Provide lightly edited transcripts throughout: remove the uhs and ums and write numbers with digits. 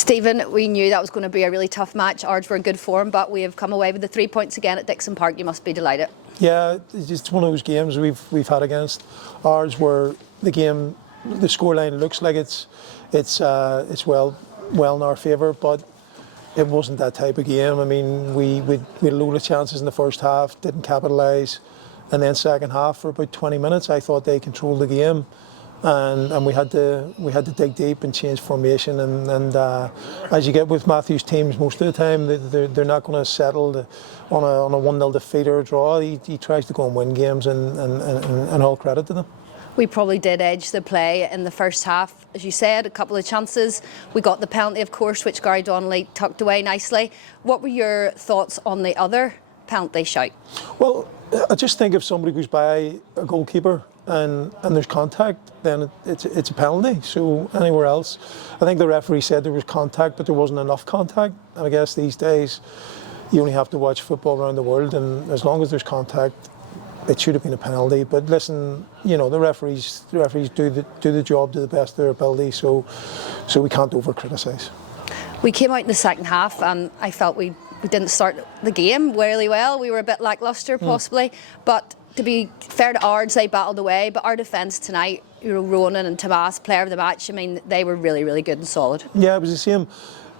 Stephen, we knew that was going to be a really tough match. Ards were in good form, but we have come away with the 3 points again at Dixon Park. You must be delighted. Yeah, it's just one of those games we've had against Ards where the scoreline looks like it's well in our favour, but it wasn't that type of game. I mean, we had a load of chances in the first half, didn't capitalise, and then second half for about 20 minutes, I thought they controlled the game. And we had to dig deep and change formation, and as you get with Matthew's teams most of the time, they're not going to settle on a 1-0 defeat or a draw. He tries to go and win games, and all credit to them. We probably did edge the play in the first half, as you said, a couple of chances. We got the penalty, of course, which Gary Donnelly tucked away nicely. What were your thoughts on the other penalty shout? Well, I just think if somebody goes by a goalkeeper and there's contact, then it's a penalty. So anywhere else, I think the referee said there was contact, but there wasn't enough contact. And I guess these days, you only have to watch football around the world, and as long as there's contact, it should have been a penalty. But listen, you know, the referees do the job to the best of their ability, so we can't over-criticise. We came out in the second half, and I felt we didn't start the game really well. We were a bit lacklustre, possibly, but to be fair to Ards, they battled away. But our defence tonight, you know, Ronan and Tomas, player of the match, I mean, they were really, really good and solid. Yeah, it was the same.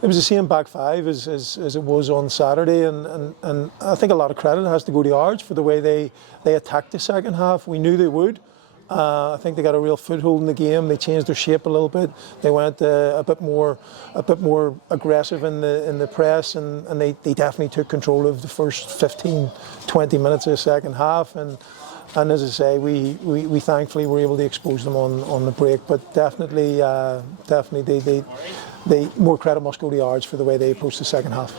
It was the same back five as it was on Saturday, and I think a lot of credit has to go to Ards for the way they attacked the second half. We knew they would. I think they got a real foothold in the game. They changed their shape a little bit. They went a bit more aggressive in the press, and they definitely took control of the first 15-20 minutes of the second half. And as I say, we thankfully were able to expose them on the break. But definitely they more credit must go to Ards for the way they approached the second half.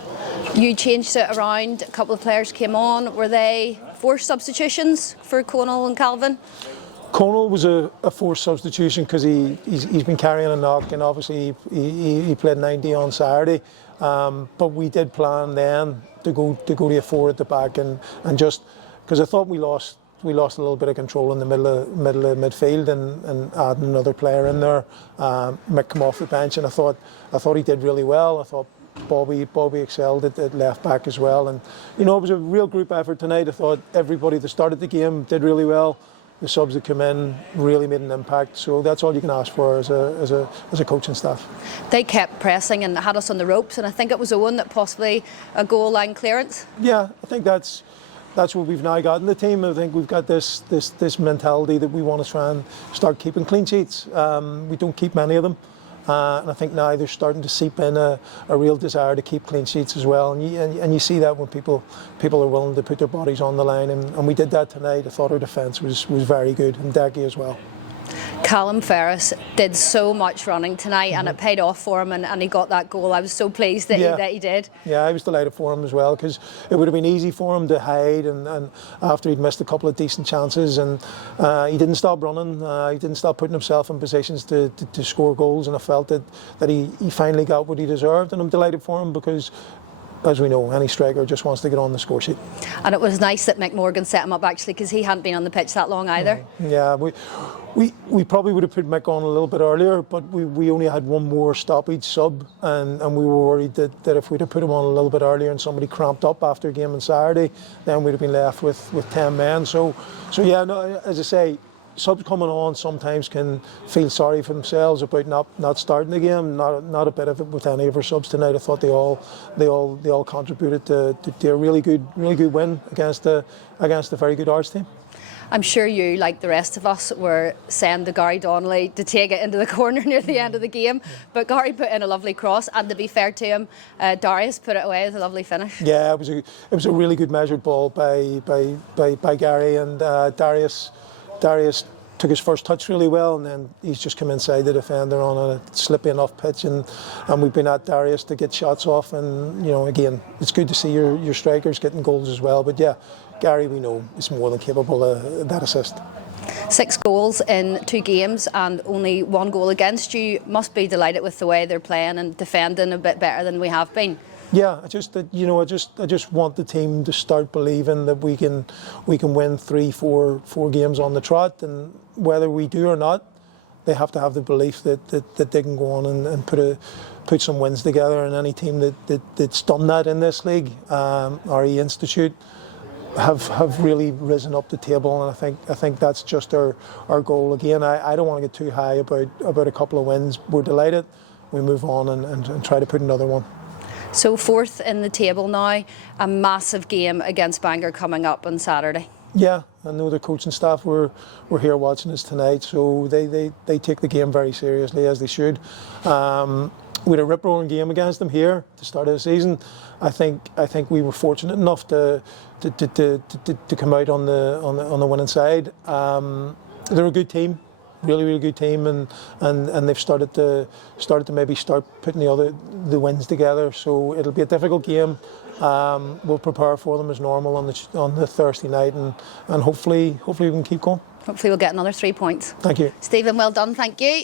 You changed it around. A couple of players came on. Were they forced substitutions for Conal and Calvin? Conal was a forced substitution because he's been carrying a knock, and obviously he played 90 on Saturday. But we did plan then to go to a 4 at the back, and just because I thought we lost a little bit of control in the middle of midfield, and adding another player in there. Mick come off the bench, and I thought he did really well. I thought Bobby excelled at left back as well, and you know, it was a real group effort tonight. I thought everybody that started the game did really well. The subs that come in really made an impact, so that's all you can ask for as a coaching staff. They kept pressing and had us on the ropes, and I think it was Owen that possibly a goal line clearance. Yeah, I think that's what we've now got in the team. I think we've got this mentality that we want to try and start keeping clean sheets. We don't keep many of them. And I think now they're starting to seep in a real desire to keep clean sheets as well. And you see that when people are willing to put their bodies on the line. And we did that tonight. I thought our defence was very good, and Decky as well. Callum Ferris did so much running tonight, and it paid off for him, and he got that goal. I was so pleased that he did. Yeah, I was delighted for him as well, because it would have been easy for him to hide, and after he'd missed a couple of decent chances, and he didn't stop running, he didn't stop putting himself in positions to score goals, and I felt that he finally got what he deserved, and I'm delighted for him, because as we know, any striker just wants to get on the score sheet. And it was nice that Mick Morgan set him up, actually, because he hadn't been on the pitch that long either. Yeah, we probably would have put Mick on a little bit earlier, but we only had one more stoppage sub, and we were worried that if we'd have put him on a little bit earlier and somebody cramped up after a game on Saturday, then we'd have been left with 10 men. So yeah, no, as I say, subs coming on sometimes can feel sorry for themselves about not starting the game. Not a bit of it with any of our subs tonight. I thought they all contributed to a really good win against a very good Ards team. I'm sure you, like the rest of us, were saying to Gary Donnelly to take it into the corner near the end of the game, but Gary put in a lovely cross, and to be fair to him, Darius put it away with a lovely finish. Yeah, it was a really good measured ball by Gary, and Darius took his first touch really well, and then he's just come inside the defender on a slippy enough pitch, and we've been at Darius to get shots off, and you know, again, it's good to see your strikers getting goals as well. But yeah, Gary, we know, is more than capable of that assist. 6 goals in 2 games and only 1 goal against. You must be delighted with the way they're playing and defending a bit better than we have been. Yeah, I just want the team to start believing that we can win 3-4 games on the trot, and whether we do or not, they have to have the belief that they can go on and put some wins together. And any team that's done that in this league, RE Institute, have really risen up the table, and I think that's just our goal. Again, I don't want to get too high about a couple of wins. We're delighted. We move on and try to put another one. So 4th in the table now, a massive game against Bangor coming up on Saturday. Yeah, I know the coaching staff were here watching us tonight, so they take the game very seriously, as they should. We had a rip-roaring game against them here at the start of the season. I think we were fortunate enough to come out on the winning side. They're a good team, really good team, and they've started to maybe start putting the wins together. So it'll be a difficult game. We'll prepare for them as normal on the Thursday night, and hopefully we can keep going. Hopefully we'll get another 3 points. Thank you, Stephen. Well done. Thank you.